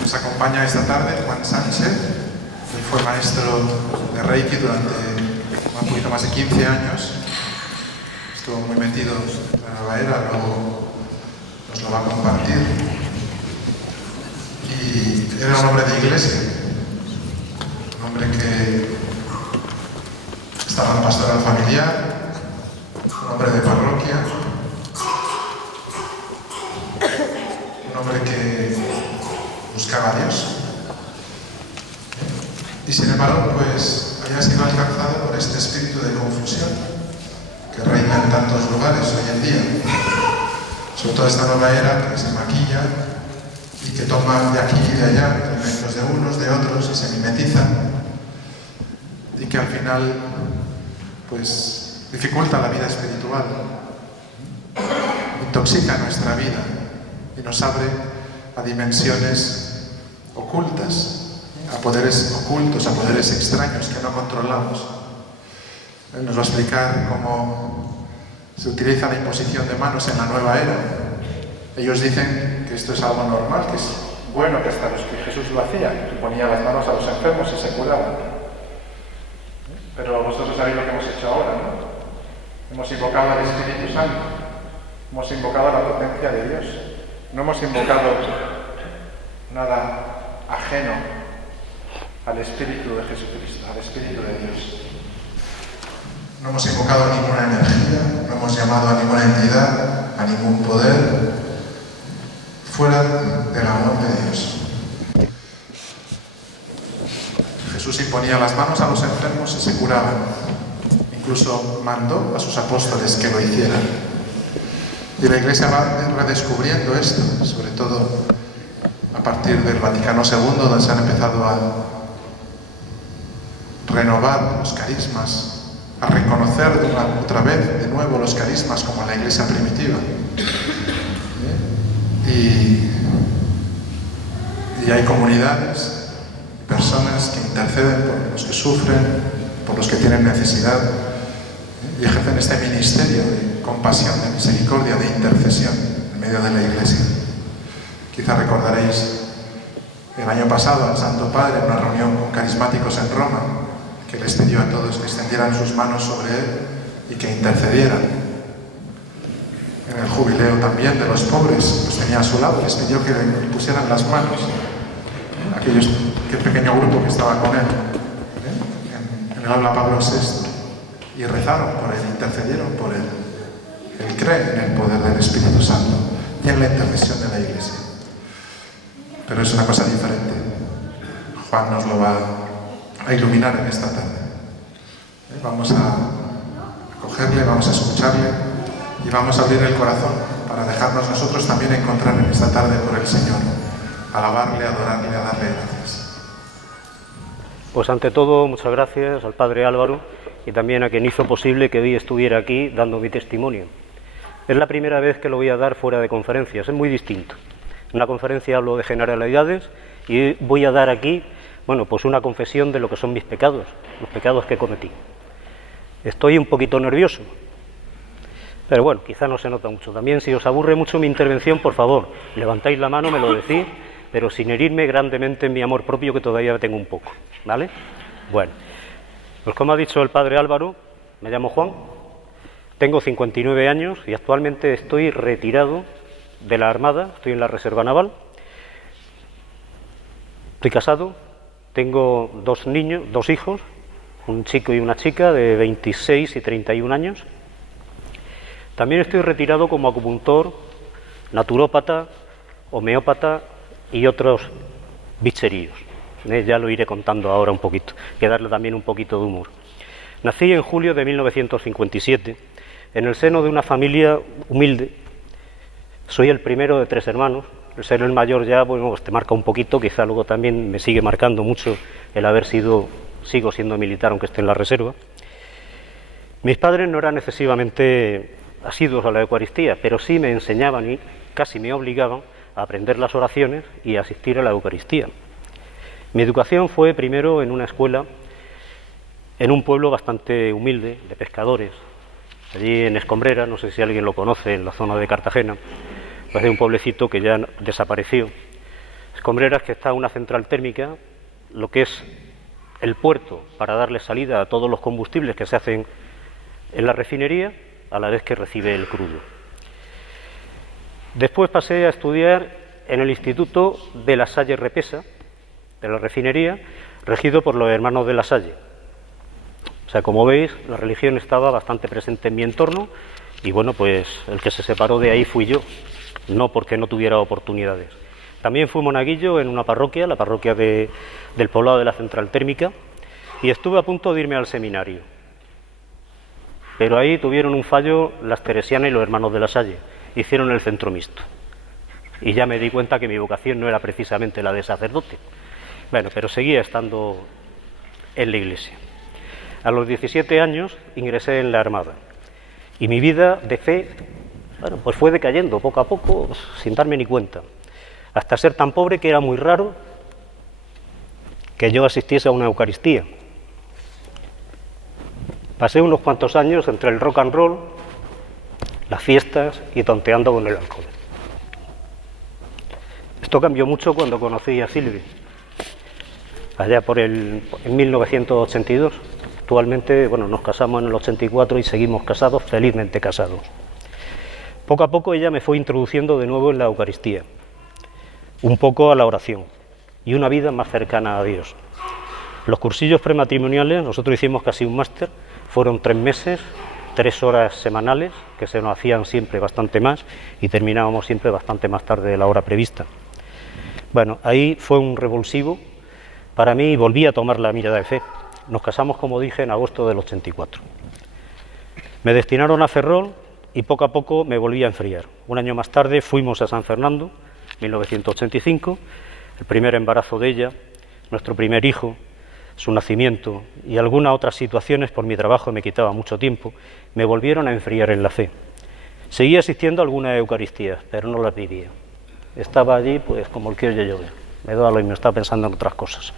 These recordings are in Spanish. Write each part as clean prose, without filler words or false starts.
Nos acompaña esta tarde Juan Sánchez, que fue maestro de Reiki durante un poquito más de 15 años. Estuvo muy metido en la nueva era, luego nos lo va a compartir. Y era un hombre de iglesia, un hombre que estaba en pastoral familiar, un hombre de parroquia, un hombre que buscaba a Dios. Y sin embargo, pues había sido alcanzado por este espíritu de confusión que reina en tantos lugares hoy en día. Sobre todo esta nueva era que se maquilla y que toma de aquí y de allá elementos de unos, de otros y se mimetizan, y que al final pues dificulta la vida espiritual, intoxica nuestra vida y nos abre a dimensiones ocultas, a poderes ocultos, a poderes extraños que no controlamos. Él nos va a explicar cómo se utiliza la imposición de manos en la nueva era. Ellos dicen que esto es algo normal, que es bueno, que hasta los que Jesús lo hacía, que ponía las manos a los enfermos y se curaban. Pero vosotros sabéis lo que hemos hecho ahora, ¿no? Hemos invocado al Espíritu Santo, hemos invocado la potencia de Dios, no hemos invocado nada ajeno al Espíritu de Jesucristo, al Espíritu de Dios. No hemos invocado a ninguna energía, no hemos llamado a ninguna entidad, a ningún poder, fuera del amor de Dios. Jesús imponía las manos a los enfermos y se curaban. Incluso mandó a sus apóstoles que lo hicieran. Y la Iglesia va redescubriendo esto, sobre todo a partir del Vaticano II, donde se han empezado a renovar los carismas, a reconocer otra vez, de nuevo, los carismas como en la Iglesia primitiva. Y hay comunidades, personas que interceden por los que sufren, por los que tienen necesidad, y ejercen este ministerio de compasión, de misericordia, de intercesión en medio de la Iglesia. Quizá recordaréis el año pasado al Santo Padre en una reunión con carismáticos en Roma, que les pidió a todos que extendieran sus manos sobre él y que intercedieran. En el jubileo también de los pobres, los tenía a su lado, les pidió que le pusieran las manos. Aquel pequeño grupo que estaba con él, en el aula Pablo VI, y rezaron por él, intercedieron por él. Él cree en el poder del Espíritu Santo y en la intercesión de la Iglesia. Pero es una cosa diferente. Juan nos lo va a iluminar en esta tarde. Vamos a acogerle, vamos a escucharle y vamos a abrir el corazón para dejarnos nosotros también encontrar en esta tarde por el Señor, alabarle, adorarle, a darle gracias. Pues ante todo, muchas gracias al Padre Álvaro y también a quien hizo posible que hoy estuviera aquí dando mi testimonio. Es la primera vez que lo voy a dar fuera de conferencias, es muy distinto. En una conferencia hablo de generalidades y voy a dar aquí, bueno, pues una confesión de lo que son mis pecados, los pecados que cometí. Estoy un poquito nervioso, pero bueno, quizá no se nota mucho. También, si os aburre mucho mi intervención, por favor, levantáis la mano, me lo decís, pero sin herirme grandemente en mi amor propio, que todavía tengo un poco, ¿vale? Bueno, pues como ha dicho el Padre Álvaro, me llamo Juan, tengo 59 años y actualmente estoy retirado de la Armada, estoy en la Reserva Naval, estoy casado, tengo dos hijos, un chico y una chica de 26 y 31 años. También estoy retirado como acupuntor, naturópata, homeópata y otros bicheríos. Ya lo iré contando ahora un poquito, que darle también un poquito de humor. Nací en julio de 1957, en el seno de una familia humilde. Soy el primero de 3 hermanos. El ser el mayor ya, bueno, pues te marca un poquito, quizá luego también me sigue marcando mucho el haber sido sigo siendo militar aunque esté en la reserva. Mis padres no eran excesivamente asiduos a la Eucaristía, pero sí me enseñaban y casi me obligaban a aprender las oraciones y a asistir a la Eucaristía. Mi educación fue primero en una escuela en un pueblo bastante humilde, de pescadores, allí en Escombrera, no sé si alguien lo conoce, en la zona de Cartagena, pues de un pueblecito que ya desapareció. Escombreras, que está una central térmica, lo que es el puerto para darle salida a todos los combustibles que se hacen en la refinería, a la vez que recibe el crudo. Después pasé a estudiar en el Instituto de La Salle Repesa, de la refinería, regido por los hermanos de La Salle. O sea, como veis, la religión estaba bastante presente en mi entorno y bueno, pues el que se separó de ahí fui yo, no porque no tuviera oportunidades. También fui monaguillo en una parroquia, la parroquia del poblado de la central térmica, y estuve a punto de irme al seminario. Pero ahí tuvieron un fallo las teresianas y los hermanos de La Salle, hicieron el centro mixto. Y ya me di cuenta que mi vocación no era precisamente la de sacerdote. Bueno, pero seguía estando en la iglesia. A los 17 años ingresé en la Armada y mi vida de fe, bueno, pues fue decayendo poco a poco, sin darme ni cuenta, hasta ser tan pobre que era muy raro que yo asistiese a una Eucaristía. Pasé unos cuantos años entre el rock and roll, las fiestas y tonteando con el alcohol. Esto cambió mucho cuando conocí a Silvi, allá en 1982. Actualmente, bueno, nos casamos en el 84 y seguimos casados, felizmente casados. Poco a poco ella me fue introduciendo de nuevo en la Eucaristía, un poco a la oración y una vida más cercana a Dios. Los cursillos prematrimoniales, nosotros hicimos casi un máster, fueron 3 meses, 3 horas semanales, que se nos hacían siempre bastante más y terminábamos siempre bastante más tarde de la hora prevista. Bueno, ahí fue un revulsivo para mí y volví a tomar la mirada de fe. Nos casamos, como dije, en agosto del 84. Me destinaron a Ferrol y poco a poco me volví a enfriar. Un año más tarde fuimos a San Fernando, 1985, el primer embarazo de ella, nuestro primer hijo, su nacimiento y algunas otras situaciones por mi trabajo me quitaba mucho tiempo, me volvieron a enfriar en la fe. Seguí asistiendo a algunas Eucaristías, pero no las vivía. Estaba allí pues como el que oye llover, me daba lo mismo, estaba pensando en otras cosas.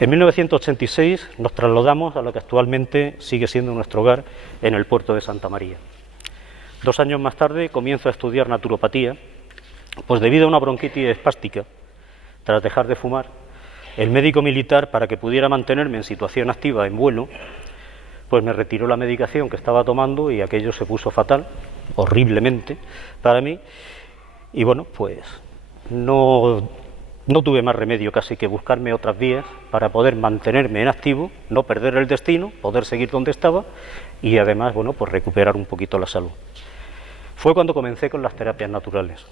En 1986 nos trasladamos a lo que actualmente sigue siendo nuestro hogar en el puerto de Santa María. 2 años más tarde comienzo a estudiar naturopatía, pues debido a una bronquitis espástica, tras dejar de fumar, el médico militar, para que pudiera mantenerme en situación activa en vuelo, pues me retiró la medicación que estaba tomando y aquello se puso fatal, horriblemente para mí, y bueno, pues no tuve más remedio casi que buscarme otras vías para poder mantenerme en activo, no perder el destino, poder seguir donde estaba y además, bueno, pues recuperar un poquito la salud. Fue cuando comencé con las terapias naturales.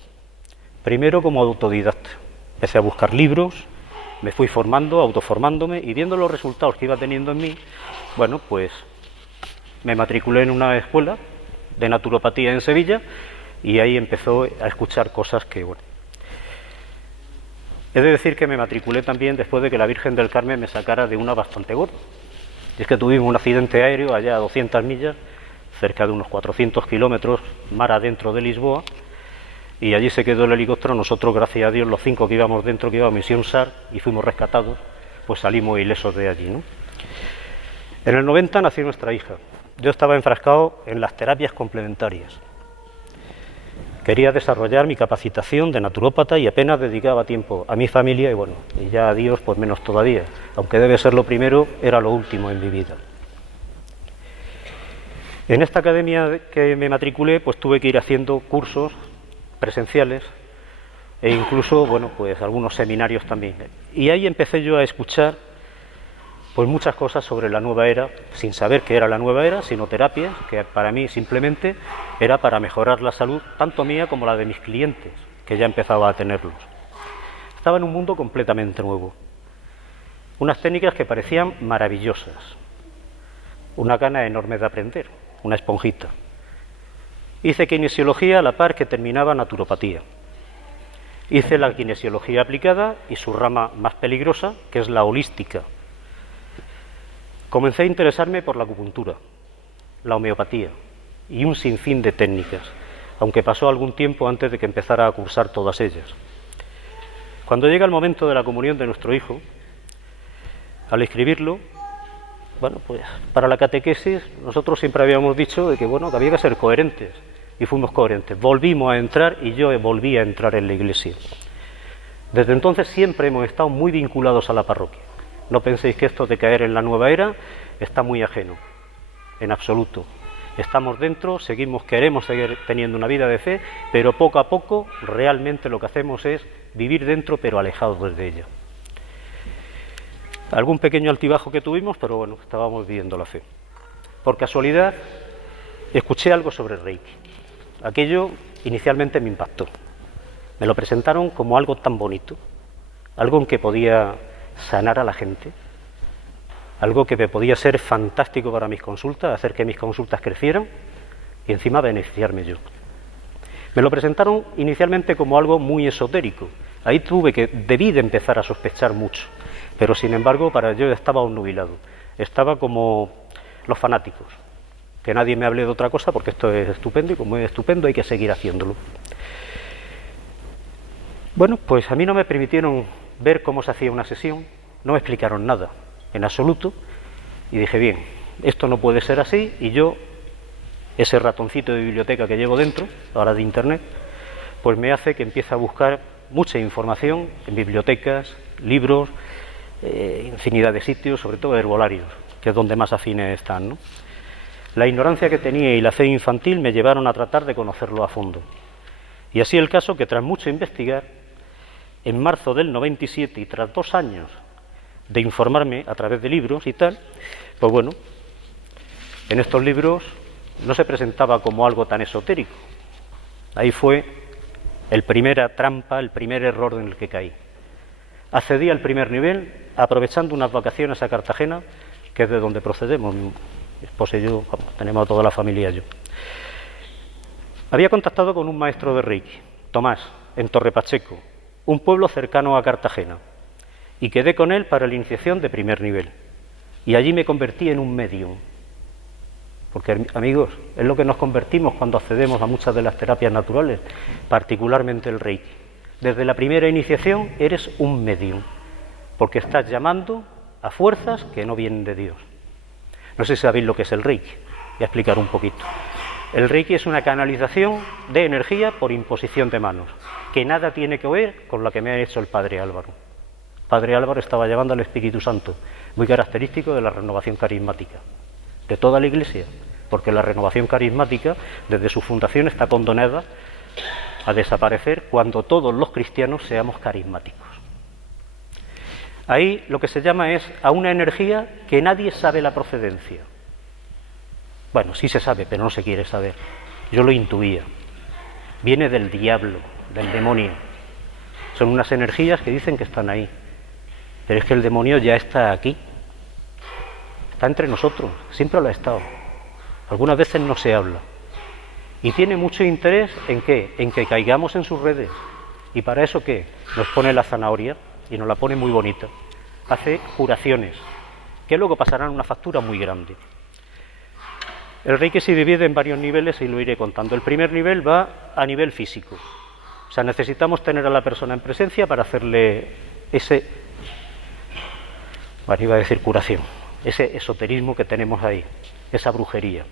Primero como autodidacta. Empecé a buscar libros, me fui formando, autoformándome y viendo los resultados que iba teniendo en mí, bueno, pues me matriculé en una escuela de naturopatía en Sevilla y ahí empezó a escuchar cosas que, bueno. He de decir que me matriculé también después de que la Virgen del Carmen me sacara de una bastante gorda. Y es que tuvimos un accidente aéreo allá a 200 millas, cerca de unos 400 kilómetros, mar adentro de Lisboa, y allí se quedó el helicóptero. Nosotros, gracias a Dios, los 5 que íbamos dentro, que íbamos a misión SAR y fuimos rescatados, pues salimos ilesos de allí, ¿no? En el 90 nació nuestra hija. Yo estaba enfrascado en las terapias complementarias. Quería desarrollar mi capacitación de naturópata y apenas dedicaba tiempo a mi familia y bueno, y ya a Dios pues menos todavía, aunque debe ser lo primero, era lo último en mi vida. En esta academia que me matriculé pues tuve que ir haciendo cursos presenciales e incluso, bueno, pues algunos seminarios también. Y ahí empecé yo a escuchar pues muchas cosas sobre la nueva era, sin saber qué era la nueva era, sino terapias, que para mí simplemente era para mejorar la salud, tanto mía como la de mis clientes, que ya empezaba a tenerlos. Estaba en un mundo completamente nuevo. Unas técnicas que parecían maravillosas. Una gana enorme de aprender, una esponjita. Hice kinesiología a la par que terminaba naturopatía. Hice la kinesiología aplicada y su rama más peligrosa, que es la holística, Comencé a interesarme por la acupuntura, la homeopatía y un sinfín de técnicas, aunque pasó algún tiempo antes de que empezara a cursar todas ellas. Cuando llega el momento de la comunión de nuestro hijo, al escribirlo, bueno, pues para la catequesis nosotros siempre habíamos dicho de que, bueno, que había que ser coherentes, y fuimos coherentes. Volvimos a entrar y yo volví a entrar en la iglesia. Desde entonces siempre hemos estado muy vinculados a la parroquia. No penséis que esto de caer en la nueva era está muy ajeno, en absoluto. Estamos dentro, queremos seguir teniendo una vida de fe, pero poco a poco realmente lo que hacemos es vivir dentro pero alejados de ella. Algún pequeño altibajo que tuvimos, pero bueno, estábamos viviendo la fe. Por casualidad, escuché algo sobre Reiki. Aquello inicialmente me impactó. Me lo presentaron como algo tan bonito, algo en que podía sanar a la gente, algo que me podía ser fantástico para mis consultas, hacer que mis consultas crecieran y encima beneficiarme yo. Me lo presentaron inicialmente como algo muy esotérico. Ahí debí de empezar a sospechar mucho, pero sin embargo para yo estaba obnubilado. Estaba como los fanáticos, que nadie me hable de otra cosa porque esto es estupendo y como es estupendo hay que seguir haciéndolo. Bueno, pues a mí no me permitieron ver cómo se hacía una sesión, no me explicaron nada, en absoluto, y dije, bien, esto no puede ser así, y yo, ese ratoncito de biblioteca que llevo dentro, ahora de internet, pues me hace que empiece a buscar mucha información en bibliotecas, libros, infinidad de sitios, sobre todo herbolarios, que es donde más afines están, ¿no? La ignorancia que tenía y la fe infantil me llevaron a tratar de conocerlo a fondo. Y así el caso que tras mucho investigar, en marzo del 97 y tras 2 años de informarme a través de libros y tal, pues bueno, en estos libros no se presentaba como algo tan esotérico. Ahí fue el primera trampa, el primer error en el que caí. Accedí al primer nivel aprovechando unas vacaciones a Cartagena, que es de donde procedemos, mi esposa y yo, tenemos a toda la familia yo. Había contactado con un maestro de Reiki, Tomás, en Torre Pacheco, un pueblo cercano a Cartagena, y quedé con él para la iniciación de primer nivel. Y allí me convertí en un medium. Porque, amigos, es lo que nos convertimos cuando accedemos a muchas de las terapias naturales, particularmente el Reiki. Desde la primera iniciación eres un medium, porque estás llamando a fuerzas que no vienen de Dios. No sé si sabéis lo que es el Reiki, voy a explicar un poquito. El Reiki es una canalización de energía por imposición de manos, que nada tiene que ver con la que me ha hecho el Padre Álvaro. El Padre Álvaro estaba llevando al Espíritu Santo, muy característico de la renovación carismática, de toda la Iglesia, porque la renovación carismática, desde su fundación, está condenada a desaparecer cuando todos los cristianos seamos carismáticos. Ahí lo que se llama es a una energía que nadie sabe la procedencia. Bueno, sí se sabe, pero no se quiere saber. Yo lo intuía. Viene del diablo, del demonio. Son unas energías que dicen que están ahí. Pero es que el demonio ya está aquí. Está entre nosotros, siempre lo ha estado. Algunas veces no se habla. Y tiene mucho interés ¿en qué? En que caigamos en sus redes. ¿Y para eso qué? Nos pone la zanahoria y nos la pone muy bonita. Hace curaciones, que luego pasarán una factura muy grande. El Reiki se divide en varios niveles y lo iré contando. El primer nivel va a nivel físico. O sea, necesitamos tener a la persona en presencia para hacerle ese, bueno, iba a decir curación, ese esoterismo que tenemos ahí, esa brujería.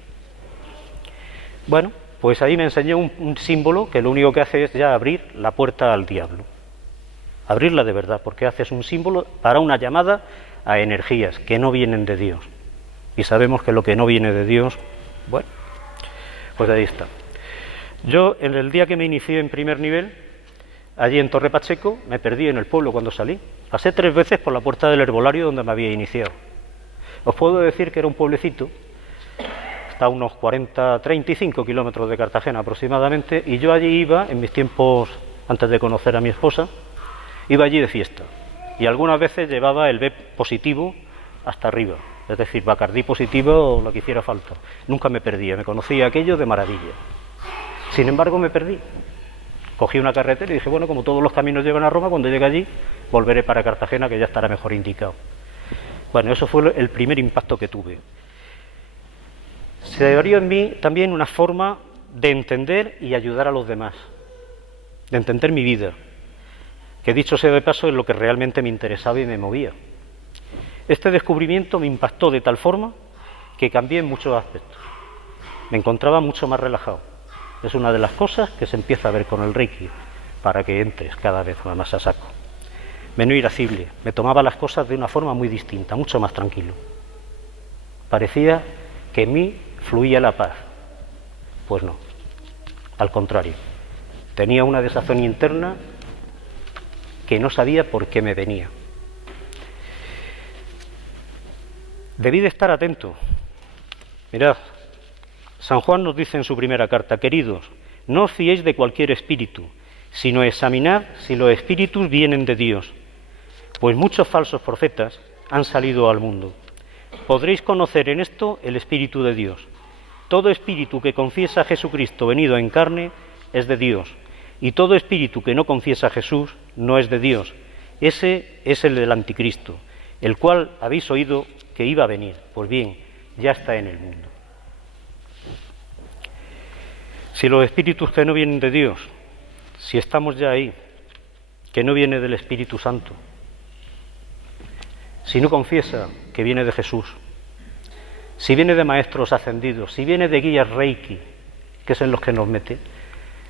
Bueno, pues ahí me enseñó un símbolo que lo único que hace es ya abrir la puerta al diablo. Abrirla de verdad, porque haces un símbolo para una llamada a energías que no vienen de Dios. Y sabemos que lo que no viene de Dios, bueno, pues ahí está. Yo, en el día que me inicié en primer nivel, allí en Torre Pacheco, me perdí en el pueblo cuando salí. Pasé 3 veces por la puerta del herbolario donde me había iniciado. Os puedo decir que era un pueblecito, está a unos 35 kilómetros de Cartagena aproximadamente, y yo allí iba, en mis tiempos antes de conocer a mi esposa, iba allí de fiesta. Y algunas veces llevaba el B positivo hasta arriba. Es decir, Bacardí positivo o lo que hiciera falta. Nunca me perdía, me conocía aquello de maravilla. Sin embargo, me perdí. Cogí una carretera y dije, bueno, como todos los caminos llevan a Roma, cuando llegue allí, volveré para Cartagena, que ya estará mejor indicado. Bueno, eso fue el primer impacto que tuve. Se abrió en mí también una forma de entender y ayudar a los demás, de entender mi vida, que dicho sea de paso es lo que realmente me interesaba y me movía. Este descubrimiento me impactó de tal forma que cambié en muchos aspectos. Me encontraba mucho más relajado. Es una de las cosas que se empieza a ver con el Reiki, para que entres cada vez más a saco. Menos irascible, me tomaba las cosas de una forma muy distinta, mucho más tranquilo. Parecía que en mí fluía la paz. Pues no, al contrario. Tenía una desazón interna que no sabía por qué me venía. Debí de estar atento. Mirad, San Juan nos dice en su primera carta: queridos, no os fiéis de cualquier espíritu, sino examinad si los espíritus vienen de Dios, pues muchos falsos profetas han salido al mundo. Podréis conocer en esto el Espíritu de Dios. Todo espíritu que confiesa a Jesucristo venido en carne es de Dios, y todo espíritu que no confiesa a Jesús no es de Dios. Ese es el del anticristo, el cual habéis oído que iba a venir. Pues bien, ya está en el mundo. Si los espíritus que no vienen de Dios, si estamos ya ahí, que no viene del Espíritu Santo, si no confiesa que viene de Jesús, si viene de maestros ascendidos, si viene de guías Reiki, que es en los que nos mete,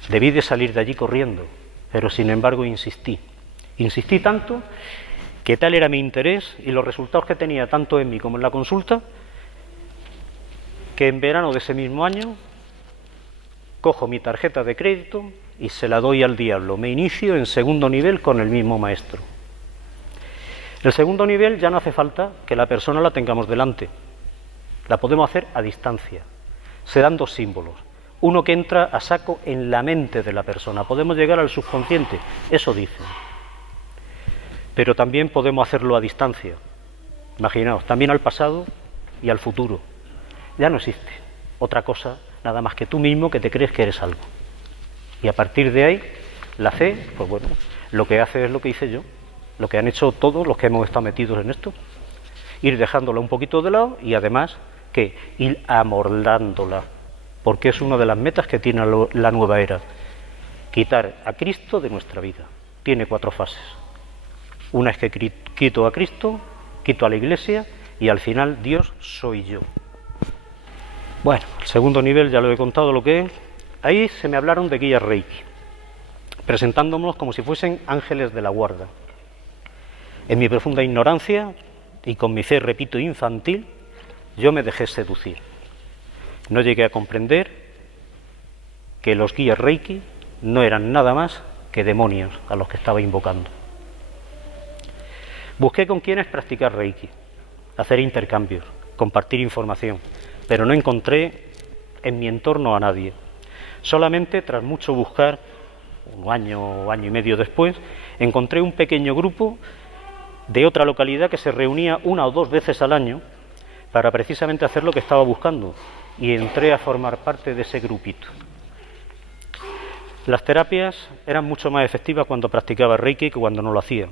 debí de salir de allí corriendo, pero sin embargo insistí. Insistí tanto que tal era mi interés y los resultados que tenía tanto en mí como en la consulta, que en verano de ese mismo año cojo mi tarjeta de crédito y se la doy al diablo. Me inicio en segundo nivel con el mismo maestro. El segundo nivel ya no hace falta que la persona la tengamos delante. La podemos hacer a distancia. Se dan dos símbolos. Uno que entra a saco en la mente de la persona. Podemos llegar al subconsciente, eso dicen. Pero también podemos hacerlo a distancia. Imaginaos, también al pasado y al futuro. Ya no existe otra cosa, nada más que tú mismo que te crees que eres algo. Y a partir de ahí, la fe, pues bueno, lo que hace es lo que hice yo, lo que han hecho todos los que hemos estado metidos en esto. Ir dejándola un poquito de lado y además, ¿qué? Ir amordándola, porque es una de las metas que tiene la nueva era. Quitar a Cristo de nuestra vida. Tiene 4 fases. Una es que quito a Cristo, quito a la Iglesia y al final Dios soy yo. Bueno, el segundo nivel ya lo he contado lo que es. Ahí se me hablaron de guías Reiki, presentándonos como si fuesen ángeles de la guarda. En mi profunda ignorancia y con mi fe, repito, infantil, yo me dejé seducir. No llegué a comprender que los guías Reiki no eran nada más que demonios a los que estaba invocando. Busqué con quienes practicar Reiki, hacer intercambios, compartir información, pero no encontré en mi entorno a nadie. Solamente tras mucho buscar, un año o año y medio después, encontré un pequeño grupo de otra localidad que se reunía 1 o 2 veces al año para precisamente hacer lo que estaba buscando, y entré a formar parte de ese grupito. Las terapias eran mucho más efectivas cuando practicaba Reiki que cuando no lo hacía.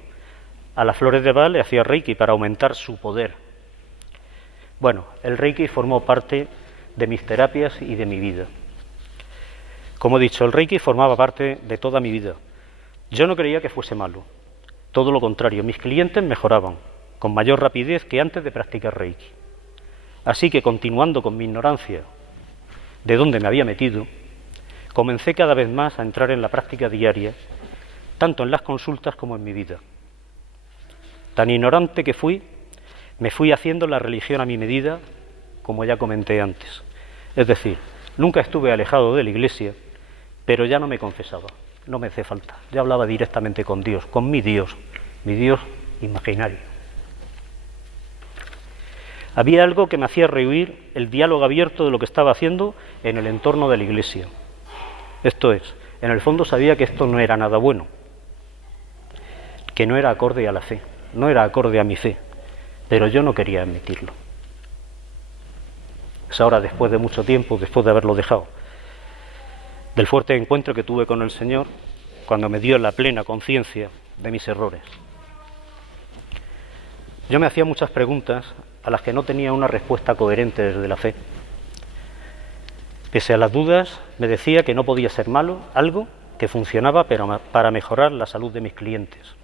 A las flores de Bach le hacía Reiki para aumentar su poder. Bueno, el Reiki formó parte de mis terapias y de mi vida. Como he dicho, el Reiki formaba parte de toda mi vida. Yo no creía que fuese malo. Todo lo contrario, mis clientes mejoraban con mayor rapidez que antes de practicar Reiki. Así que, continuando con mi ignorancia de dónde me había metido, comencé cada vez más a entrar en la práctica diaria, tanto en las consultas como en mi vida. Tan ignorante que fui, me fui haciendo la religión a mi medida, como ya comenté antes. Es decir, nunca estuve alejado de la Iglesia, pero ya no me confesaba, no me hace falta. Ya hablaba directamente con Dios, con mi Dios imaginario. Había algo que me hacía rehuir el diálogo abierto de lo que estaba haciendo en el entorno de la Iglesia. Esto es, en el fondo sabía que esto no era nada bueno, que no era acorde a la fe, no era acorde a mi fe, pero yo no quería admitirlo. Es ahora, después de mucho tiempo, después de haberlo dejado, del fuerte encuentro que tuve con el Señor, cuando me dio la plena conciencia de mis errores. Yo me hacía muchas preguntas a las que no tenía una respuesta coherente desde la fe. Pese a las dudas, me decía que no podía ser malo algo que funcionaba para mejorar la salud de mis clientes.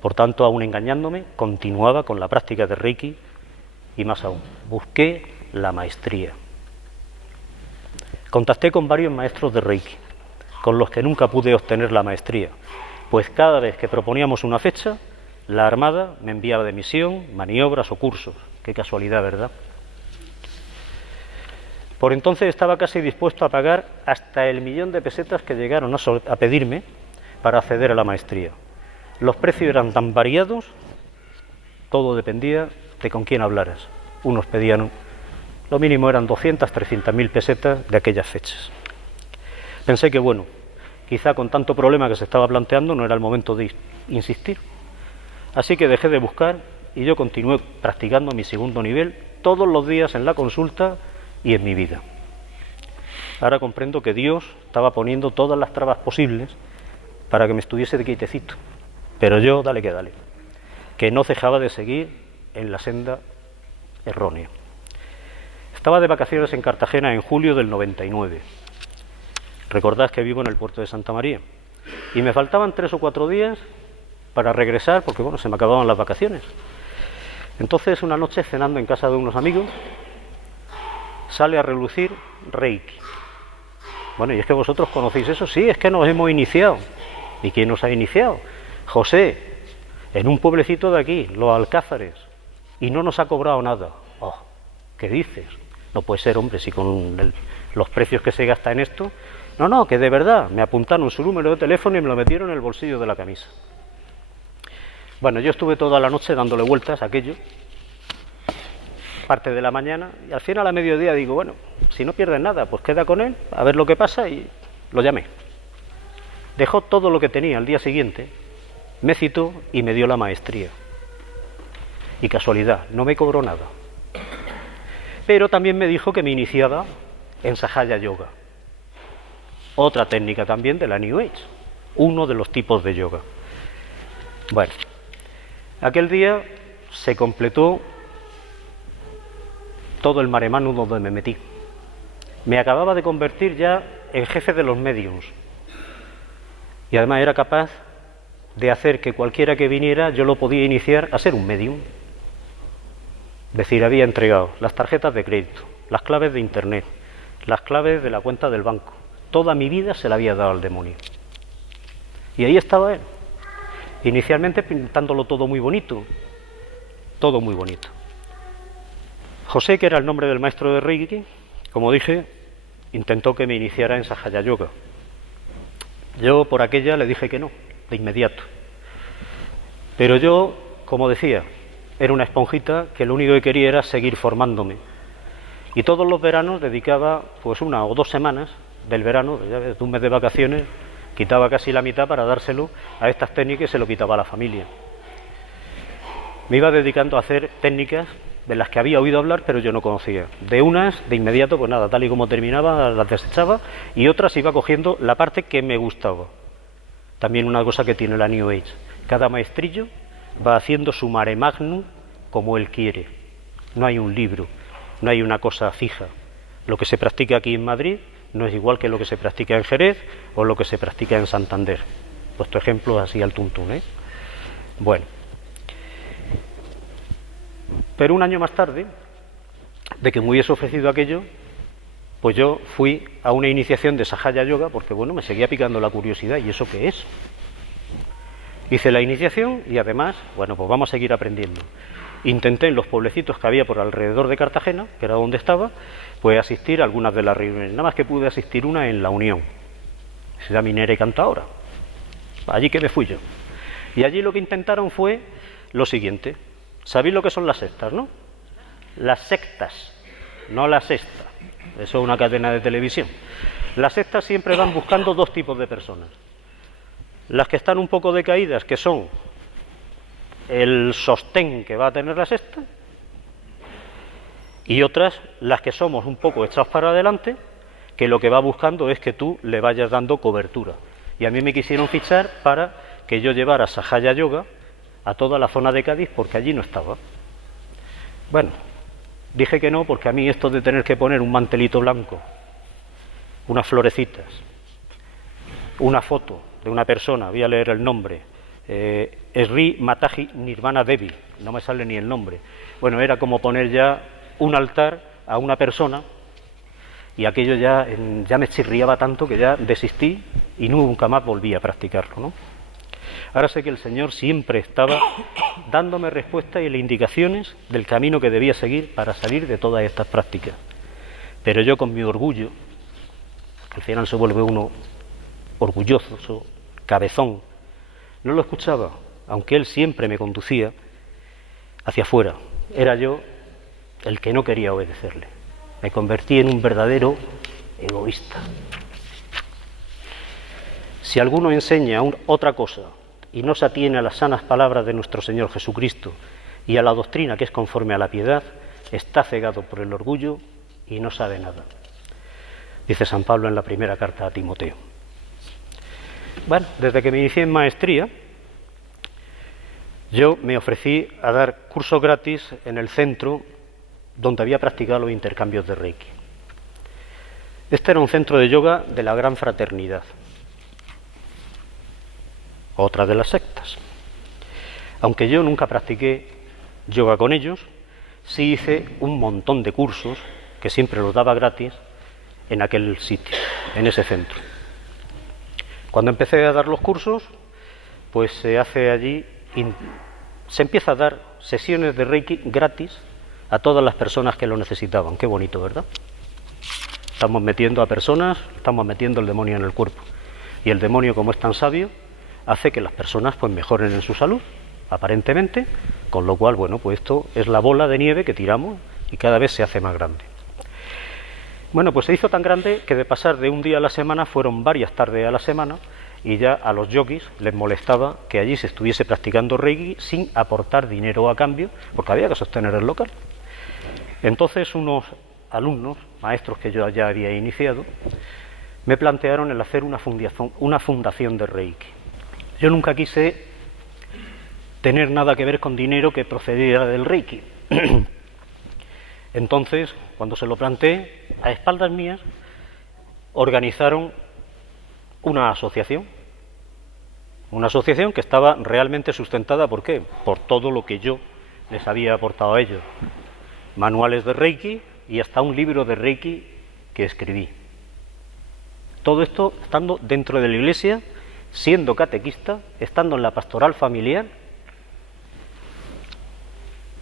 Por tanto, aún engañándome, continuaba con la práctica de Reiki y más aún, busqué la maestría. Contacté con varios maestros de Reiki, con los que nunca pude obtener la maestría, pues cada vez que proponíamos una fecha, la Armada me enviaba de misión, maniobras o cursos. Qué casualidad, ¿verdad? Por entonces estaba casi dispuesto a pagar hasta el 1.000.000 de pesetas que llegaron a pedirme para acceder a la maestría. Los precios eran tan variados, todo dependía de con quién hablaras. Unos pedían, lo mínimo eran 200, 300.000 pesetas de aquellas fechas. Pensé que bueno, quizá con tanto problema que se estaba planteando no era el momento de insistir. Así que dejé de buscar y yo continué practicando mi segundo nivel todos los días en la consulta y en mi vida. Ahora comprendo que Dios estaba poniendo todas las trabas posibles para que me estuviese de quietecito, pero yo dale que dale, que no dejaba de seguir en la senda errónea. Estaba de vacaciones en Cartagena en julio del 99. Recordad que vivo en el puerto de Santa María y me faltaban 3 o 4 días para regresar porque bueno, se me acababan las vacaciones. Entonces una noche cenando en casa de unos amigos sale a relucir Reiki. Bueno, y es que vosotros conocéis eso, sí, es que nos hemos iniciado. ¿Y quién nos ha iniciado? José, en un pueblecito de aquí, Los Alcázares, y no nos ha cobrado nada. Oh, ¿qué dices? No puede ser, hombre, si con los precios que se gasta en esto. No, que de verdad, me apuntaron su número de teléfono y me lo metieron en el bolsillo de la camisa. Bueno, yo estuve toda la noche dándole vueltas a aquello, parte de la mañana, y al final a mediodía digo, bueno, si no pierdes nada, pues queda con él, a ver lo que pasa, y lo llamé. Dejó todo lo que tenía al día siguiente, me citó y me dio la maestría. Y casualidad, no me cobró nada. Pero también me dijo que me iniciaba en Sahaja Yoga, otra técnica también de la New Age, uno de los tipos de yoga. Bueno, aquel día se completó todo el maremágnum donde me metí. Me acababa de convertir ya en jefe de los mediums. Y además era capaz de hacer que cualquiera que viniera yo lo podía iniciar a ser un medium. Es decir, había entregado las tarjetas de crédito, las claves de internet, las claves de la cuenta del banco. Toda mi vida se la había dado al demonio. Y ahí estaba él. Inicialmente pintándolo todo muy bonito. Todo muy bonito. José, que era el nombre del maestro de Reiki, como dije, intentó que me iniciara en Sahaja Yoga. Yo por aquella le dije que no, de inmediato. Pero yo, como decía, era una esponjita que lo único que quería era seguir formándome. Y todos los veranos dedicaba pues 1 o 2 semanas del verano, ya ves, de un mes de vacaciones, quitaba casi la mitad para dárselo a estas técnicas y se lo quitaba a la familia. Me iba dedicando a hacer técnicas de las que había oído hablar pero yo no conocía. De unas, de inmediato, pues nada, tal y como terminaba, las desechaba, y otras iba cogiendo la parte que me gustaba. También una cosa que tiene la New Age, cada maestrillo va haciendo su mare magnum como él quiere. No hay un libro, no hay una cosa fija. Lo que se practica aquí en Madrid no es igual que lo que se practica en Jerez o lo que se practica en Santander. Puesto ejemplo así al tuntún, ¿eh? Bueno. Pero un año más tarde, de que me hubiese ofrecido aquello, pues yo fui a una iniciación de Sahaja Yoga, porque bueno, me seguía picando la curiosidad, ¿y eso qué es? Hice la iniciación y además, bueno, pues vamos a seguir aprendiendo. Intenté en los pueblecitos que había por alrededor de Cartagena, que era donde estaba, pues asistir a algunas de las reuniones. Nada más que pude asistir una en La Unión, ciudad minera y cantadora. Allí que me fui yo. Y allí lo que intentaron fue lo siguiente. ¿Sabéis lo que son las sectas, no? Las sectas, no la sexta. Eso es una cadena de televisión. Las sectas siempre van buscando 2 tipos de personas. Las que están un poco decaídas, que son el sostén que va a tener la secta, y otras, las que somos un poco echados para adelante, que lo que va buscando es que tú le vayas dando cobertura. Y a mí me quisieron fichar para que yo llevara Sahaja Yoga a toda la zona de Cádiz porque allí no estaba. Bueno, dije que no porque a mí esto de tener que poner un mantelito blanco, unas florecitas, una foto de una persona, voy a leer el nombre, Sri Mataji Nirvana Devi, no me sale ni el nombre. Bueno, era como poner ya un altar a una persona, y aquello ya me chirriaba tanto que ya desistí y nunca más volví a practicarlo, ¿no? Ahora sé que el Señor siempre estaba dándome respuestas y indicaciones del camino que debía seguir para salir de todas estas prácticas. Pero yo, con mi orgullo, al final se vuelve uno orgulloso, cabezón, no lo escuchaba, aunque Él siempre me conducía hacia afuera. Era yo el que no quería obedecerle. Me convertí en un verdadero egoísta. Si alguno enseña otra cosa y no se atiene a las sanas palabras de nuestro Señor Jesucristo y a la doctrina que es conforme a la piedad, está cegado por el orgullo y no sabe nada. Dice San Pablo en la primera carta a Timoteo. Bueno, desde que me inicié en maestría, yo me ofrecí a dar cursos gratis en el centro donde había practicado los intercambios de Reiki. Este era un centro de yoga de la Gran Fraternidad, otra de las sectas. Aunque yo nunca practiqué yoga con ellos, sí hice un montón de cursos que siempre los daba gratis en aquel sitio, en ese centro. Cuando empecé a dar los cursos, pues se empieza a dar sesiones de Reiki gratis a todas las personas que lo necesitaban. Qué bonito, ¿verdad? Estamos metiendo a personas, estamos metiendo el demonio en el cuerpo. Y el demonio, como es tan sabio, hace que las personas pues mejoren en su salud, aparentemente, con lo cual, bueno, pues esto es la bola de nieve que tiramos y cada vez se hace más grande. Bueno, pues se hizo tan grande que de pasar de un día a la semana fueron varias tardes a la semana, y ya a los yogis les molestaba que allí se estuviese practicando Reiki sin aportar dinero a cambio, porque había que sostener el local. Entonces unos alumnos, maestros que yo ya había iniciado, me plantearon el hacer una fundación de Reiki. Yo nunca quise tener nada que ver con dinero que procediera del Reiki. Entonces, cuando se lo planteé, a espaldas mías, organizaron una asociación que estaba realmente sustentada, ¿por qué? Por todo lo que yo les había aportado a ellos. Manuales de Reiki y hasta un libro de Reiki que escribí. Todo esto estando dentro de la iglesia, siendo catequista, estando en la pastoral familiar,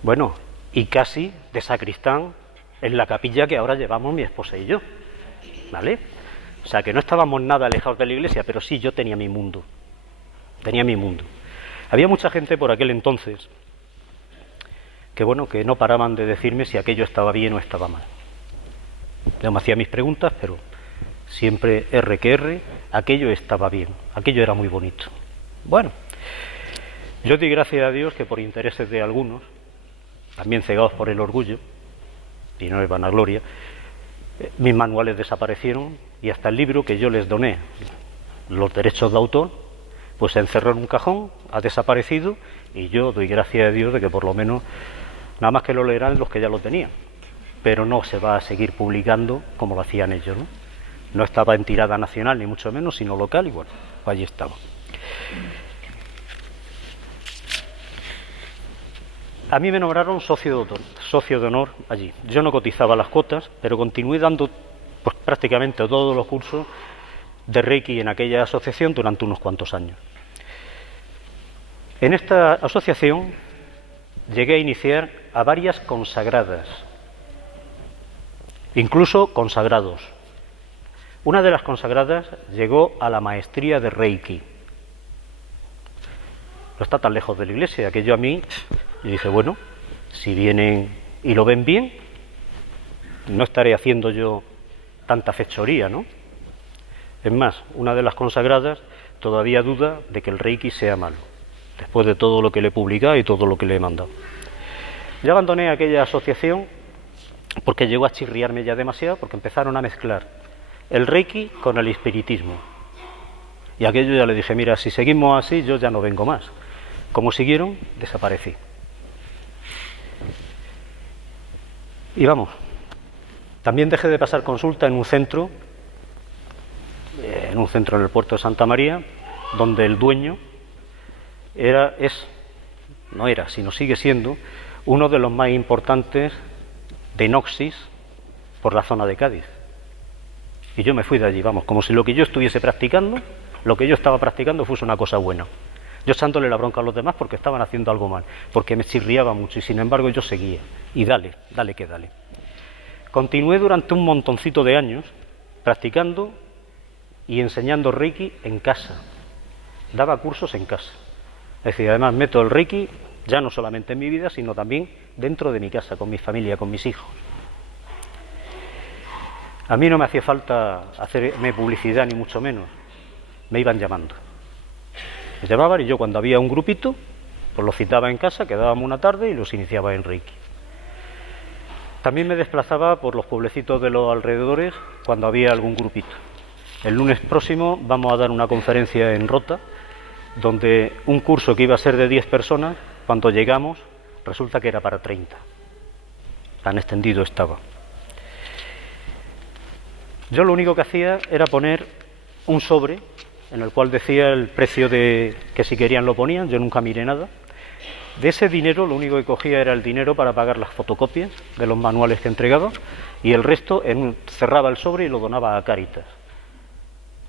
bueno, y casi de sacristán en la capilla que ahora llevamos mi esposa y yo, ¿vale? O sea, que no estábamos nada alejados de la iglesia, pero sí yo tenía mi mundo. Había mucha gente por aquel entonces que, bueno, que no paraban de decirme si aquello estaba bien o estaba mal. Yo me hacía mis preguntas, pero siempre R que R, aquello estaba bien, aquello era muy bonito. Bueno, yo di gracias a Dios que por intereses de algunos, también cegados por el orgullo, y no es vanagloria, mis manuales desaparecieron y hasta el libro que yo les doné, los derechos de autor, pues se encerró en un cajón, ha desaparecido, y yo doy gracias a Dios de que por lo menos nada más que lo leerán los que ya lo tenían, pero no se va a seguir publicando como lo hacían ellos, ¿no? No estaba en tirada nacional ni mucho menos, sino local, y bueno, pues allí estaba. A mí me nombraron socio de honor allí. Yo no cotizaba las cuotas, pero continué dando pues, prácticamente todos los cursos de Reiki en aquella asociación durante unos cuantos años. En esta asociación llegué a iniciar a varias consagradas, incluso consagrados. Una de las consagradas llegó a la maestría de Reiki. No está tan lejos de la iglesia, aquello a mí, y dije, bueno, si vienen y lo ven bien, no estaré haciendo yo tanta fechoría, ¿no? Es más, una de las consagradas todavía duda de que el Reiki sea malo, después de todo lo que le he publicado y todo lo que le he mandado. Yo abandoné aquella asociación porque llegó a chirriarme ya demasiado, porque empezaron a mezclar el Reiki con el espiritismo. Y aquello ya le dije, mira, si seguimos así, yo ya no vengo más. Como siguieron, desaparecí. Y vamos, también dejé de pasar consulta en un centro en el puerto de Santa María, donde el dueño sino sigue siendo uno de los más importantes de Noxis por la zona de Cádiz. Y yo me fui de allí, vamos, como si lo que yo estuviese practicando, lo que yo estaba practicando fuese una cosa buena. Yo echándole la bronca a los demás porque estaban haciendo algo mal, porque me chirriaba mucho y sin embargo yo seguía. Y dale que dale. Continué durante un montoncito de años practicando y enseñando Reiki en casa. Daba cursos en casa. Es decir, además meto el Reiki ya no solamente en mi vida, sino también dentro de mi casa, con mi familia, con mis hijos. A mí no me hacía falta hacerme publicidad, ni mucho menos. Me iban llamando. Me llamaban y yo, cuando había un grupito, pues los citaba en casa, quedábamos una tarde y los iniciaba en Reiki. También me desplazaba por los pueblecitos de los alrededores cuando había algún grupito. El lunes próximo vamos a dar una conferencia en Rota, donde un curso que iba a ser de 10 personas, cuando llegamos, resulta que era para 30. Tan extendido estaba. Yo lo único que hacía era poner un sobre en el cual decía el precio de que si querían lo ponían, yo nunca miré nada. De ese dinero lo único que cogía era el dinero para pagar las fotocopias de los manuales que entregaba y el resto cerraba el sobre y lo donaba a Cáritas,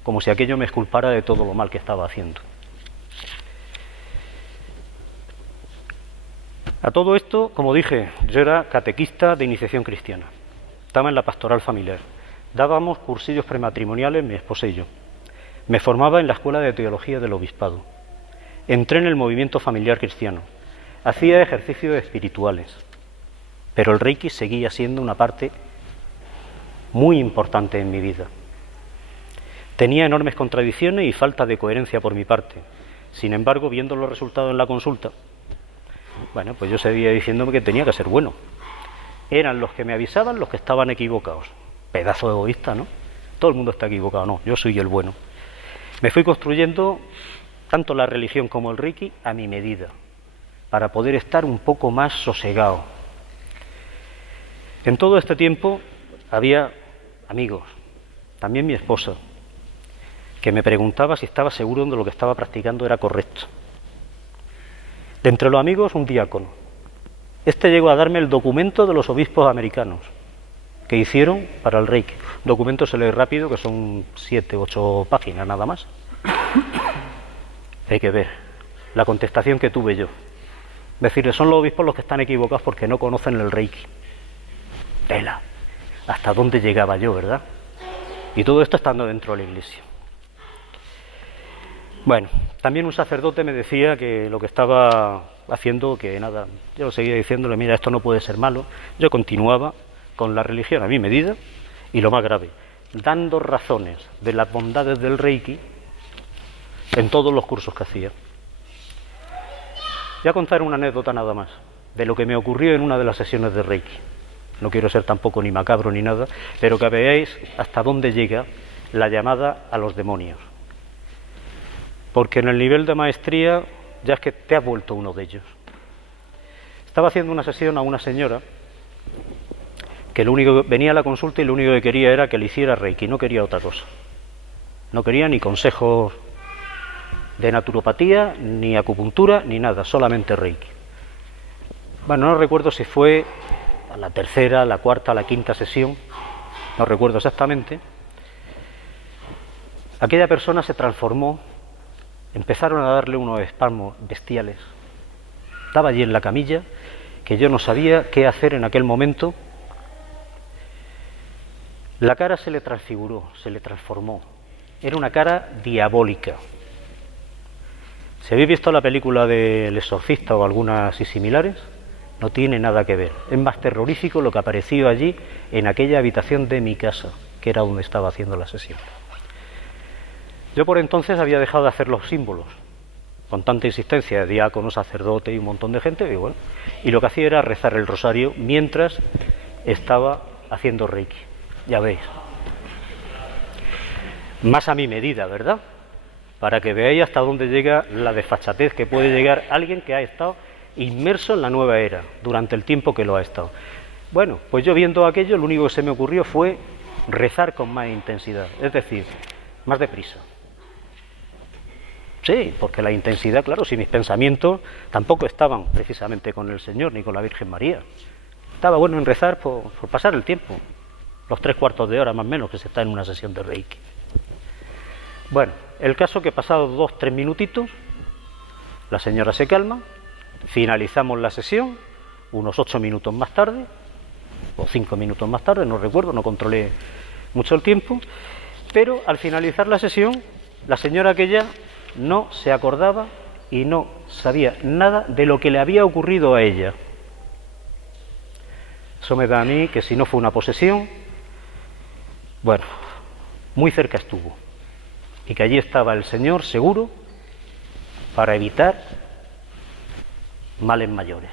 como si aquello me exculpara de todo lo mal que estaba haciendo. A todo esto, como dije, yo era catequista de iniciación cristiana, estaba en la pastoral familiar, dábamos cursillos prematrimoniales mi esposa y yo, me formaba en la escuela de teología del obispado, entré en el movimiento familiar cristiano, hacía ejercicios espirituales, pero el Reiki seguía siendo una parte muy importante en mi vida. Tenía enormes contradicciones y falta de coherencia por mi parte. Sin embargo, viendo los resultados en la consulta, bueno, pues yo seguía diciéndome que tenía que ser bueno. Eran los que me avisaban los que estaban equivocados. Pedazo de egoísta, ¿no? Todo el mundo está equivocado, no, yo soy el bueno. Me fui construyendo tanto la religión como el Reiki a mi medida, para poder estar un poco más sosegado. En todo este tiempo había amigos, también mi esposa, que me preguntaba si estaba seguro de lo que estaba practicando era correcto. De entre los amigos, un diácono. Este llegó a darme el documento de los obispos americanos que hicieron para el Reiki. Un documento se lee rápido, que son 7 u 8 páginas nada más. Hay que ver la contestación que tuve yo. Decirles, son los obispos los que están equivocados porque no conocen el Reiki. Tela, hasta dónde llegaba yo, ¿verdad? Y todo esto estando dentro de la iglesia. Bueno, también un sacerdote me decía que lo que estaba haciendo, que nada, yo seguía diciéndole, mira, esto no puede ser malo. Yo continuaba con la religión a mi medida y lo más grave, dando razones de las bondades del Reiki en todos los cursos que hacía. Voy a contar una anécdota nada más, de lo que me ocurrió en una de las sesiones de Reiki. No quiero ser tampoco ni macabro ni nada, pero que veáis hasta dónde llega la llamada a los demonios. Porque en el nivel de maestría ya es que te has vuelto uno de ellos. Estaba haciendo una sesión a una señora que venía a la consulta y lo único que quería era que le hiciera Reiki, no quería otra cosa. No quería ni consejos de naturopatía, ni acupuntura, ni nada, solamente Reiki. Bueno, no recuerdo si fue a la tercera, la cuarta, la quinta sesión, no recuerdo exactamente. Aquella persona se transformó, empezaron a darle unos espasmos bestiales. Estaba allí en la camilla, que yo no sabía qué hacer en aquel momento. La cara se le transfiguró, se le transformó. Era una cara diabólica. Si habéis visto la película del Exorcista o algunas así similares, no tiene nada que ver. Es más terrorífico lo que apareció allí en aquella habitación de mi casa, que era donde estaba haciendo la sesión. Yo por entonces había dejado de hacer los símbolos, con tanta insistencia de diácono, sacerdote y un montón de gente, y lo que hacía era rezar el rosario mientras estaba haciendo Reiki. Ya veis. Más a mi medida, ¿verdad? para que veáis hasta dónde llega la desfachatez que puede llegar alguien que ha estado inmerso en la nueva era durante el tiempo que lo ha estado. Bueno, pues yo viendo aquello, lo único que se me ocurrió fue rezar con más intensidad, es decir, más deprisa. Sí, porque la intensidad, claro, si mis pensamientos tampoco estaban precisamente con el Señor ni con la Virgen María. Estaba bueno en rezar por pasar el tiempo, los 3/4 de hora más o menos que se está en una sesión de Reiki. Bueno, el caso que pasados 2-3 minutitos, la señora se calma, finalizamos la sesión, unos 8 minutos más tarde, o 5 minutos más tarde, no recuerdo, no controlé mucho el tiempo, pero al finalizar la sesión, la señora aquella no se acordaba y no sabía nada de lo que le había ocurrido a ella. Eso me da a mí que si no fue una posesión, bueno, muy cerca estuvo, y que allí estaba el Señor seguro para evitar males mayores.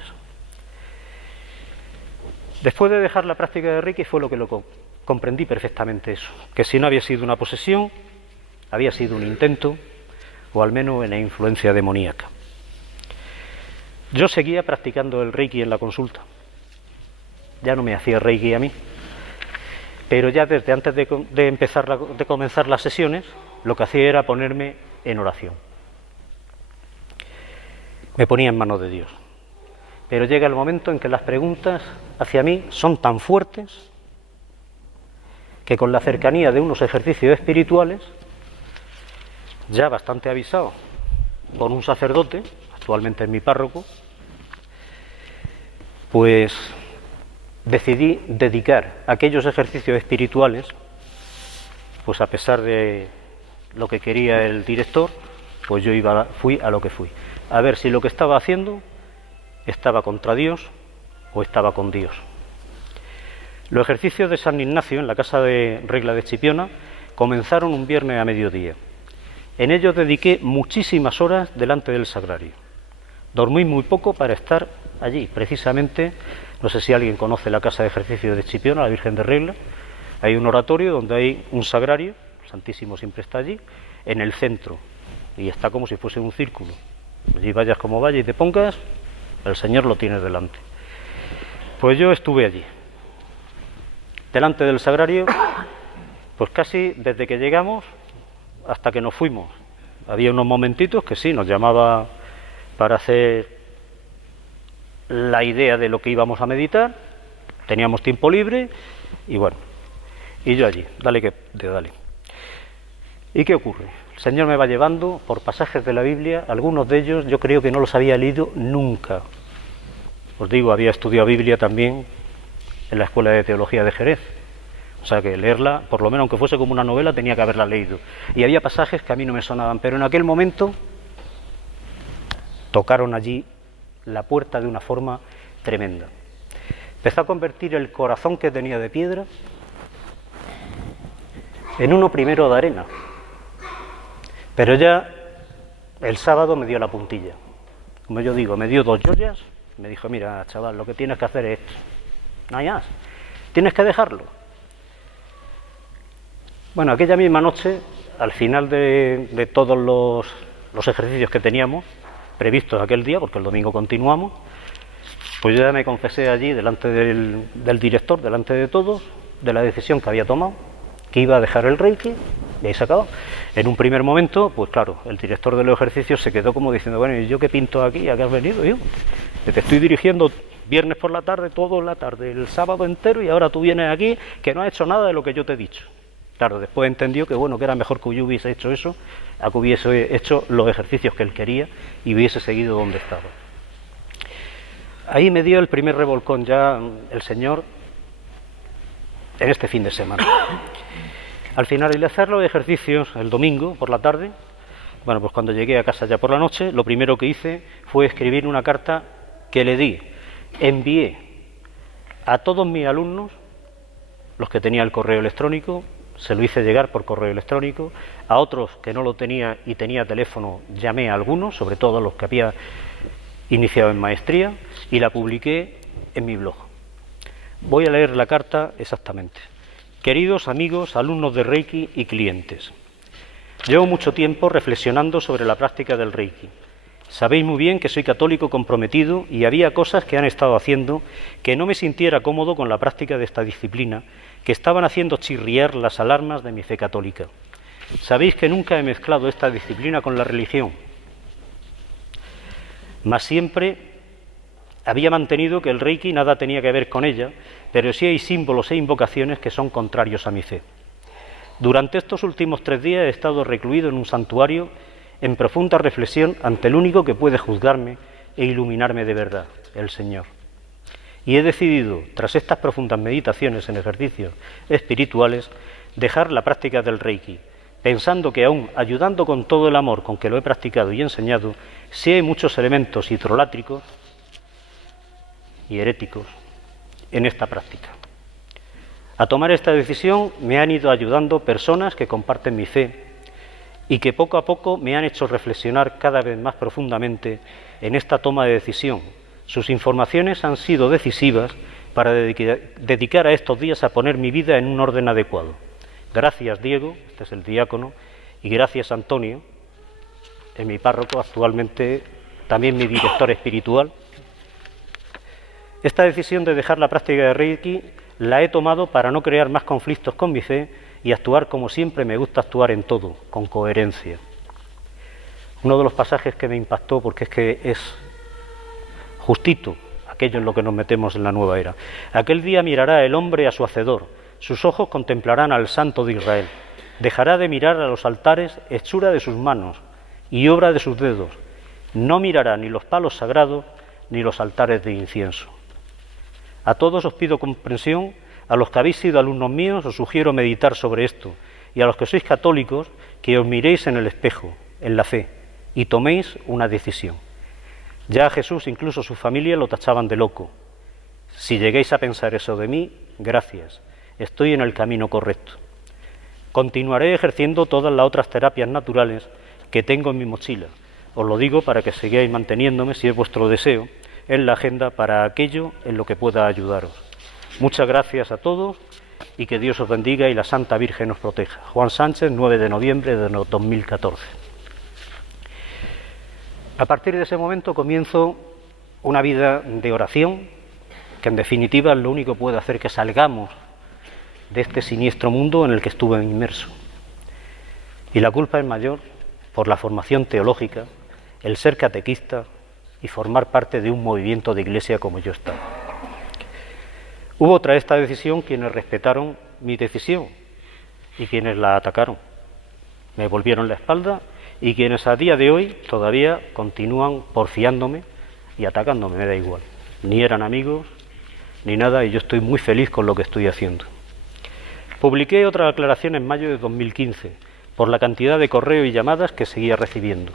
Después de dejar la práctica de Reiki fue lo que comprendí perfectamente eso, que si no había sido una posesión, había sido un intento, o al menos una influencia demoníaca. Yo seguía practicando el Reiki en la consulta, ya no me hacía Reiki a mí, pero ya desde antes de comenzar las sesiones, lo que hacía era ponerme en oración. Me ponía en manos de Dios. Pero llega el momento en que las preguntas hacia mí son tan fuertes que con la cercanía de unos ejercicios espirituales, ya bastante avisado por un sacerdote, actualmente es mi párroco, pues decidí dedicar aquellos ejercicios espirituales, pues a pesar de lo que quería el director, pues yo fui a lo que fui, a ver si lo que estaba haciendo estaba contra Dios o estaba con Dios. Los ejercicios de San Ignacio en la casa de Regla de Chipiona comenzaron un viernes a mediodía. En ellos dediqué muchísimas horas delante del sagrario. Dormí muy poco para estar allí, precisamente, no sé si alguien conoce la casa de ejercicios de Chipiona, la Virgen de Regla, hay un oratorio donde hay un sagrario, el Santísimo siempre está allí, en el centro, y está como si fuese un círculo. Allí vayas como vayas y te pongas, el Señor lo tienes delante. Pues yo estuve allí, delante del sagrario, pues casi desde que llegamos hasta que nos fuimos. Había unos momentitos que sí, nos llamaba para hacer la idea de lo que íbamos a meditar, teníamos tiempo libre y bueno, y yo allí, dale. ¿Y qué ocurre? El Señor me va llevando por pasajes de la Biblia, algunos de ellos yo creo que no los había leído nunca. Os digo, había estudiado Biblia también en la Escuela de Teología de Jerez, o sea que leerla, por lo menos aunque fuese como una novela, tenía que haberla leído. Y había pasajes que a mí no me sonaban, pero en aquel momento tocaron allí la puerta de una forma tremenda. Empezó a convertir el corazón que tenía de piedra en uno primero de arena. Pero ya el sábado me dio la puntilla. Como yo digo, me dio 2 joyas, me dijo, mira, chaval, lo que tienes que hacer es esto. No hay más. Tienes que dejarlo. Bueno, aquella misma noche, al final de todos los ejercicios que teníamos previstos aquel día, porque el domingo continuamos, pues yo ya me confesé allí delante del director, delante de todos, de la decisión que había tomado, que iba a dejar el Reiki, y ahí se acabó. En un primer momento, pues claro, el director de los ejercicios se quedó como diciendo, bueno, ¿y yo qué pinto aquí? ¿A qué has venido? Yo te estoy dirigiendo viernes por la tarde, toda la tarde, el sábado entero, y ahora tú vienes aquí que no has hecho nada de lo que yo te he dicho. Claro, después entendió que bueno, que era mejor que yo hubiese hecho eso, a que hubiese hecho los ejercicios que él quería y hubiese seguido donde estaba. Ahí me dio el primer revolcón ya el Señor en este fin de semana. Al finalizar los ejercicios el domingo por la tarde, bueno, pues cuando llegué a casa ya por la noche, lo primero que hice fue escribir una carta que envié a todos mis alumnos, los que tenía el correo electrónico, se lo hice llegar por correo electrónico, a otros que no lo tenía y tenía teléfono, llamé a algunos, sobre todo los que había iniciado en maestría, y la publiqué en mi blog. Voy a leer la carta exactamente. Queridos amigos, alumnos de Reiki y clientes, Llevo mucho tiempo reflexionando sobre la práctica del Reiki. Sabéis muy bien que soy católico comprometido y había cosas que han estado haciendo que no me sintiera cómodo con la práctica de esta disciplina, que estaban haciendo chirriar las alarmas de mi fe católica. Sabéis que nunca he mezclado esta disciplina con la religión, mas siempre había mantenido que el Reiki nada tenía que ver con ella, pero sí hay símbolos e invocaciones que son contrarios a mi fe. Durante estos últimos 3 días he estado recluido en un santuario en profunda reflexión ante el único que puede juzgarme e iluminarme de verdad, el Señor. Y he decidido, tras estas profundas meditaciones en ejercicios espirituales, dejar la práctica del Reiki, pensando que aún ayudando con todo el amor con que lo he practicado y enseñado, sí hay muchos elementos idrolátricos y heréticos en esta práctica. A tomar esta decisión me han ido ayudando personas que comparten mi fe y que poco a poco me han hecho reflexionar cada vez más profundamente en esta toma de decisión. Sus informaciones han sido decisivas para dedicar a estos días a poner mi vida en un orden adecuado. Gracias, Diego, este es el diácono, y gracias, Antonio, es mi párroco, actualmente también mi director espiritual. Esta decisión de dejar la práctica de Reiki la he tomado para no crear más conflictos con mi fe y actuar como siempre me gusta actuar en todo, con coherencia. Uno de los pasajes que me impactó, porque es que es justito aquello en lo que nos metemos en la nueva era. Aquel día mirará el hombre a su hacedor, sus ojos contemplarán al Santo de Israel, dejará de mirar a los altares hechura de sus manos y obra de sus dedos, no mirará ni los palos sagrados ni los altares de incienso. A todos os pido comprensión, a los que habéis sido alumnos míos os sugiero meditar sobre esto, y a los que sois católicos, que os miréis en el espejo, en la fe, y toméis una decisión. Ya a Jesús, incluso su familia, lo tachaban de loco. Si lleguéis a pensar eso de mí, gracias, estoy en el camino correcto. Continuaré ejerciendo todas las otras terapias naturales que tengo en mi mochila. Os lo digo para que sigáis manteniéndome, si es vuestro deseo, en la agenda para aquello en lo que pueda ayudaros. Muchas gracias a todos y que Dios os bendiga y la Santa Virgen os proteja. Juan Sánchez, 9 de noviembre de 2014. A partir de ese momento comienzo una vida de oración, que en definitiva es lo único que puede hacer que salgamos de este siniestro mundo en el que estuve inmerso. Y la culpa es mayor por la formación teológica, el ser catequista y formar parte de un movimiento de iglesia como yo estaba. Hubo tras esta decisión quienes respetaron mi decisión y quienes la atacaron. Me volvieron la espalda y quienes a día de hoy todavía continúan porfiándome y atacándome, me da igual. Ni eran amigos ni nada y yo estoy muy feliz con lo que estoy haciendo. Publiqué otra aclaración en mayo de 2015 por la cantidad de correos y llamadas que seguía recibiendo.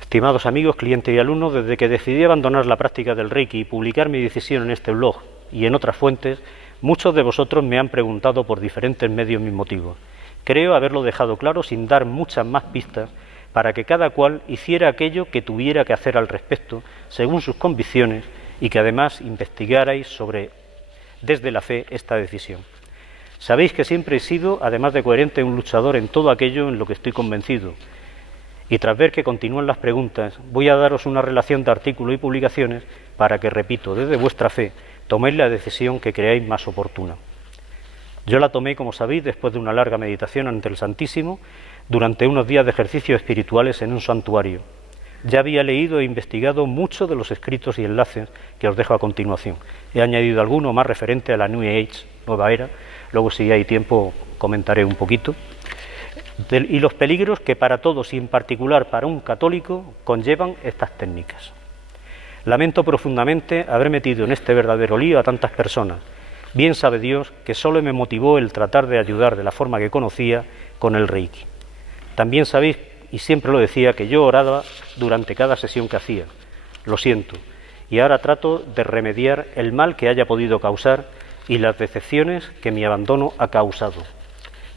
Estimados amigos, clientes y alumnos, desde que decidí abandonar la práctica del Reiki y publicar mi decisión en este blog y en otras fuentes, muchos de vosotros me han preguntado por diferentes medios mis motivos. Creo haberlo dejado claro sin dar muchas más pistas para que cada cual hiciera aquello que tuviera que hacer al respecto, según sus convicciones, y que además investigarais desde la fe esta decisión. Sabéis que siempre he sido, además de coherente, un luchador en todo aquello en lo que estoy convencido. Y tras ver que continúan las preguntas, voy a daros una relación de artículos y publicaciones para que, repito, desde vuestra fe, toméis la decisión que creáis más oportuna. Yo la tomé, como sabéis, después de una larga meditación ante el Santísimo, durante unos días de ejercicios espirituales en un santuario. Ya había leído e investigado muchos de los escritos y enlaces que os dejo a continuación. He añadido alguno más referente a la New Age, nueva era, luego si hay tiempo comentaré un poquito. Y los peligros que para todos y en particular para un católico conllevan estas técnicas. Lamento profundamente haber metido en este verdadero lío a tantas personas. Bien sabe Dios que solo me motivó el tratar de ayudar de la forma que conocía con el Reiki. También sabéis, y siempre lo decía, que yo oraba durante cada sesión que hacía. Lo siento, y ahora trato de remediar el mal que haya podido causar y las decepciones que mi abandono ha causado.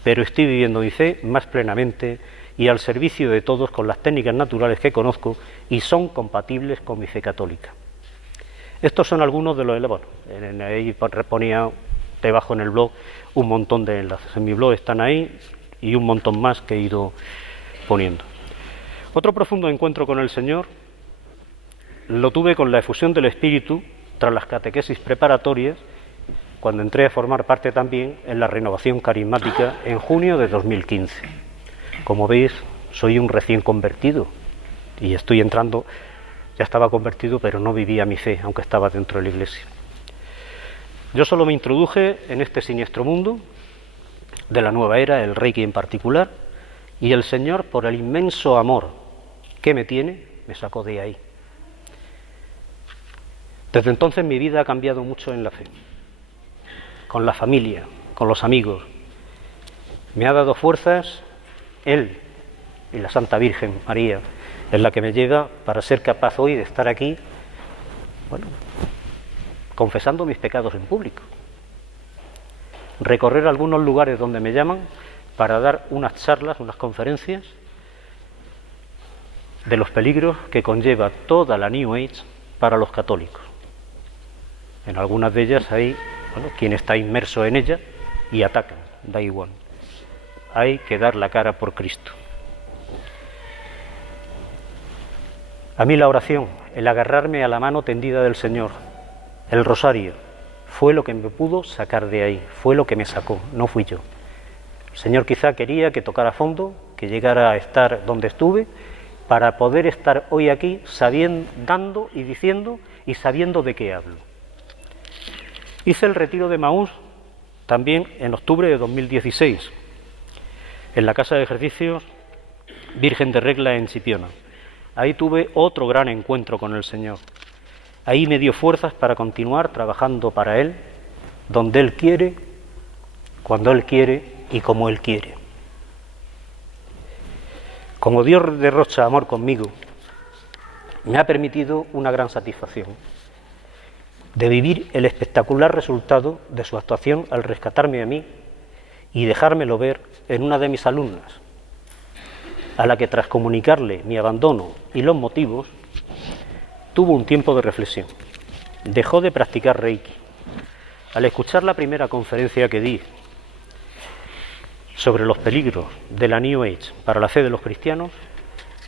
Pero estoy viviendo mi fe más plenamente y al servicio de todos con las técnicas naturales que conozco y son compatibles con mi fe católica. Estos son algunos de los... Bueno, ahí ponía debajo en el blog un montón de enlaces. En mi blog están ahí, y un montón más que he ido poniendo. Otro profundo encuentro con el Señor lo tuve con la efusión del Espíritu tras las catequesis preparatorias, cuando entré a formar parte también en la renovación carismática en junio de 2015. Como veis, soy un recién convertido y estoy entrando, ya estaba convertido, pero no vivía mi fe, aunque estaba dentro de la Iglesia. Yo solo me introduje en este siniestro mundo de la nueva era, el Reiki en particular, y el Señor, por el inmenso amor que me tiene, me sacó de ahí. Desde entonces mi vida ha cambiado mucho en la fe, con la familia, con los amigos. Me ha dado fuerzas Él y la Santa Virgen María, es la que me lleva para ser capaz hoy de estar aquí, bueno, confesando mis pecados en público. Recorrer algunos lugares donde me llaman para dar unas charlas, unas conferencias de los peligros que conlleva toda la New Age para los católicos. En algunas de ellas hay, bueno, quien está inmerso en ella y atacan, da igual. Hay que dar la cara por Cristo. A mí la oración, el agarrarme a la mano tendida del Señor, el rosario, fue lo que me pudo sacar de ahí, fue lo que me sacó, no fui yo. El Señor quizá quería que tocara fondo, que llegara a estar donde estuve, para poder estar hoy aquí sabiendo, dando y diciendo y sabiendo de qué hablo. Hice el retiro de Maús también en octubre de 2016, en la Casa de Ejercicios Virgen de Regla en Chipiona. Ahí tuve otro gran encuentro con el Señor. Ahí me dio fuerzas para continuar trabajando para Él, donde Él quiere, cuando Él quiere y como Él quiere. Como Dios derrocha amor conmigo, me ha permitido una gran satisfacción de vivir el espectacular resultado de su actuación al rescatarme a mí y dejármelo ver en una de mis alumnas, a la que tras comunicarle mi abandono y los motivos, tuvo un tiempo de reflexión. Dejó de practicar Reiki. Al escuchar la primera conferencia que di sobre los peligros de la New Age para la fe de los cristianos,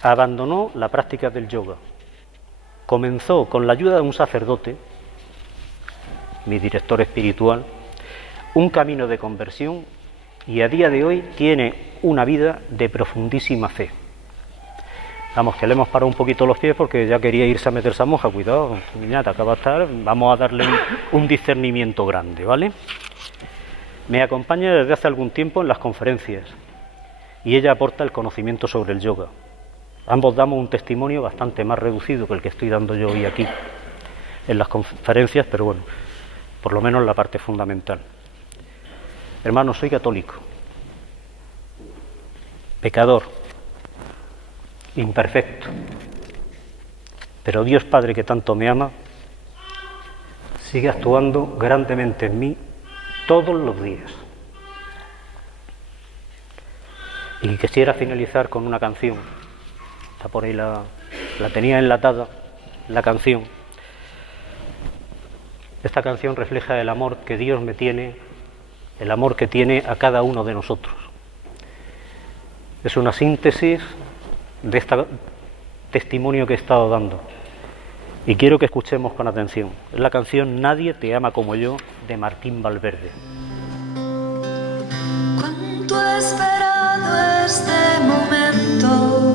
abandonó la práctica del yoga. Comenzó con la ayuda de un sacerdote, mi director espiritual, un camino de conversión y a día de hoy tiene una vida de profundísima fe. Vamos, que le hemos parado un poquito los pies porque ya quería irse a meterse a monja. Cuidado, niña, te acaba de estar, vamos a darle un discernimiento grande, ¿vale? Me acompaña desde hace algún tiempo en las conferencias y ella aporta el conocimiento sobre el yoga. Ambos damos un testimonio bastante más reducido que el que estoy dando yo hoy aquí en las conferencias, pero bueno, por lo menos la parte fundamental. Hermanos, soy católico, pecador, imperfecto, pero Dios Padre, que tanto me ama, sigue actuando grandemente en mí todos los días. Y quisiera finalizar con una canción. Está por ahí, la tenía enlatada, la canción. Esta canción refleja el amor que Dios me tiene, el amor que tiene a cada uno de nosotros. Es una síntesis de este testimonio que he estado dando. Y quiero que escuchemos con atención. Es la canción Nadie te ama como yo, de Martín Valverde. Cuánto he esperado este momento.